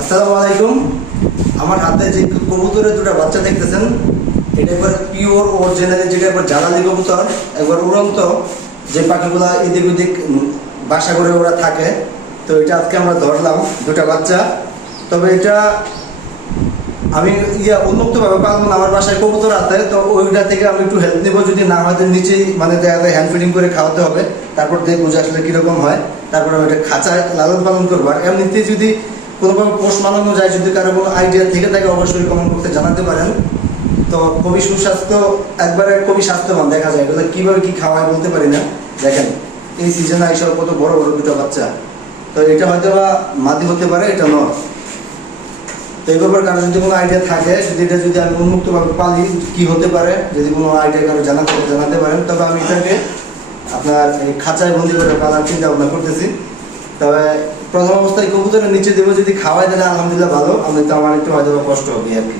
আসসালামু আলাইকুম। আমার হাতে যে কবুতরের দুটো বাচ্চা দেখতেছেন, এটা একবার পিওর অরিজিনালি, যেটা একবার জ্বালানি কবুতর, একবার উড়ন্ত, যে পাখিগুলা এদিক ওদিক বাসা করে ওরা থাকে। তো এটা আজকে আমরা ধরলাম দুটা বাচ্চা। তবে এটা আমি উন্মুক্তভাবে পালবো না, আমার বাসায় কবুতর আছে, তো ওইটা থেকে আমি একটু হেল্প নেবো। যদি না হয় নিচেই মানে দেখা যায় হ্যান্ড ফিডিং করে খাওয়াতে হবে, তারপর দেখবো যে আসলে কীরকম হয়। তারপর আমি এটা খাঁচায় লালন পালন করবো। আর এমনিতে যদি কোনোভাবে পোষ মানানো যায়, যদি কারো কোনো আইডিয়া থেকে থাকে, অবশ্যই কমেন্ট করতে জানাতে পারেন। তো খুবই সুস্বাস্থ্য, একবারে খুবই স্বাস্থ্যবান দেখা যায়। এগুলো কীভাবে কী খাওয়ায় বলতে পারি না। দেখেন এই সিজনে আইসব কত বড় বড় দুটো বাচ্চা। তো এটা হয়তো বা মাদি হতে পারে, এটা নয়। তো এই ব্যাপারে কারো যদি কোনো আইডিয়া থাকে, যদি আমি উন্মুক্তভাবে পালি কি হতে পারে, যদি কোনো আইডিয়া কারো জানাতে পারেন। তবে আমি এটাকে আপনার এই খাঁচায় বন্দি করে পালার চিন্তা ভাবনা করতেছি। তবে প্রথম অবস্থায় কবুতরের নিচে দেবো, যদি খাওয়াই দিলে আলহামদুলিল্লাহ ভালো, আমি তো আমার একটু হয়তো কষ্ট হবে আর কি।